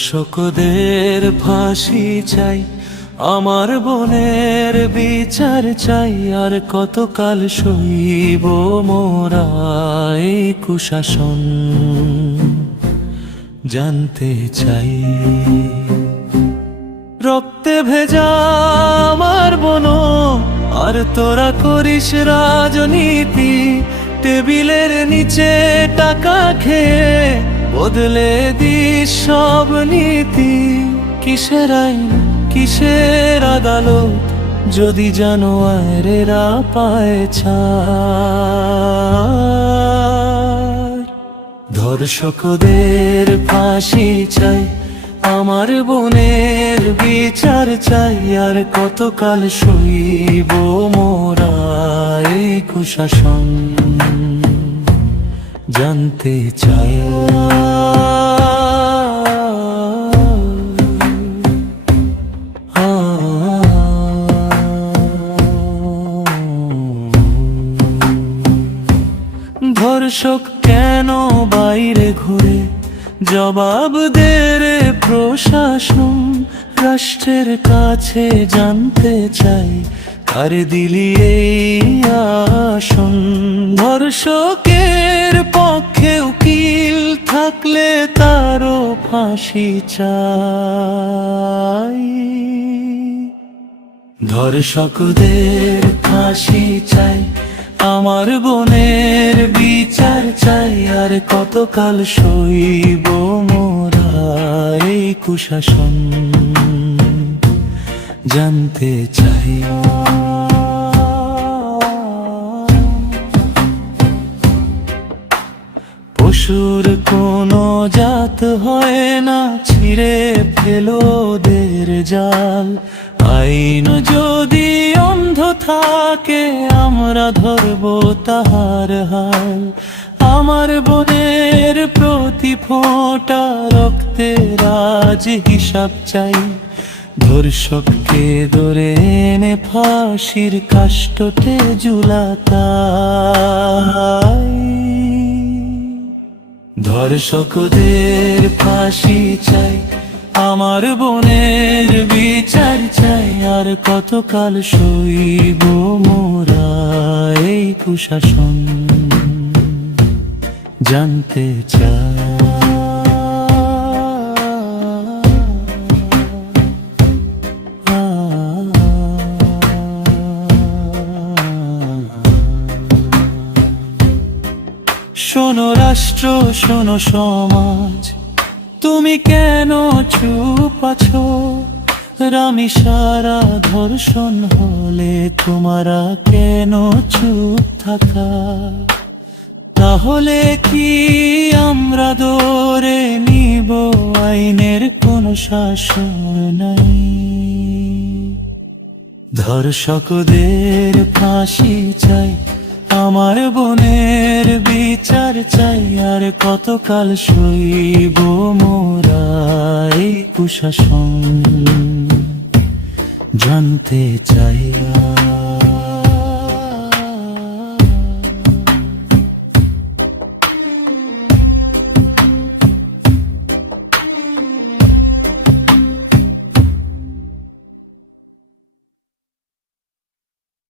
ধর্ষকদের ফাঁসি চাই, আমার বোনের বিচার চাই। আর কতকাল সইব মোরা এই কুশাসন, জানতে চাই। রক্তে ভেজা আমার বোন, আর তোরা করিস রাজনীতি। টেবিলের নিচে টাকা খেয়ে বদলে দিস সব নীতি। কিসের আইন, কিসের আদালত, যদি জানোয়ারেরা পায় ছাড়। ধর্ষকদের ফাঁসি চাই, আমার বোনের বিচার চাই। আর কতকাল সইব মোরা এই কুশাসন, জানতে চাই। ধর্ষক কেন বাইরে ঘুরে, জবাব দে রে প্রশাসন। রাষ্ট্রের কাছে জানতে চাই, কার দিলি এই আসন। ধর্ষকের পক্ষে উকিল থাকলে তারও ফাঁসি চাই। ধর্ষকদের ফাঁসি চাই, আমার বোনের বিচার চাই। আর কতকাল সইব মোরা এই কুশাসন, জানতে চাই। পশুর কোনো জাত হয় না, ছিঁড়ে ফেলো ওদের জাল। আইন যদি অন্ধ থাকে, আমরা ধরবো তাহার হাল। আমার বোনের প্রতি ফোঁটা রক্তের আজ হিসাব চাই। ধর্ষককে ধরে এনে ফাঁসির কাষ্ঠতে ঝুলাতাই। ধর্ষকদের ফাঁসি চাই, আমার বোনের বিচার চাই। আর কতকাল সইব মোরা এই কুশাসন, জানতে চাই। শোনো রাষ্ট্র, শোনো সমাজ, তুমি কেন চুপ আছো? রামি সারা ধর্ষণ হলে তোমারা কেন চুপ থাকা? তাহলে কি আমরা ধরে নিব আইনের কোনো শাসন নাই? ধর্ষকদের ফাঁসি চাই, আমার বোনের বিচার চাই। আর কতকাল সইব মোরা এই কুশাসন, জানতে চাই।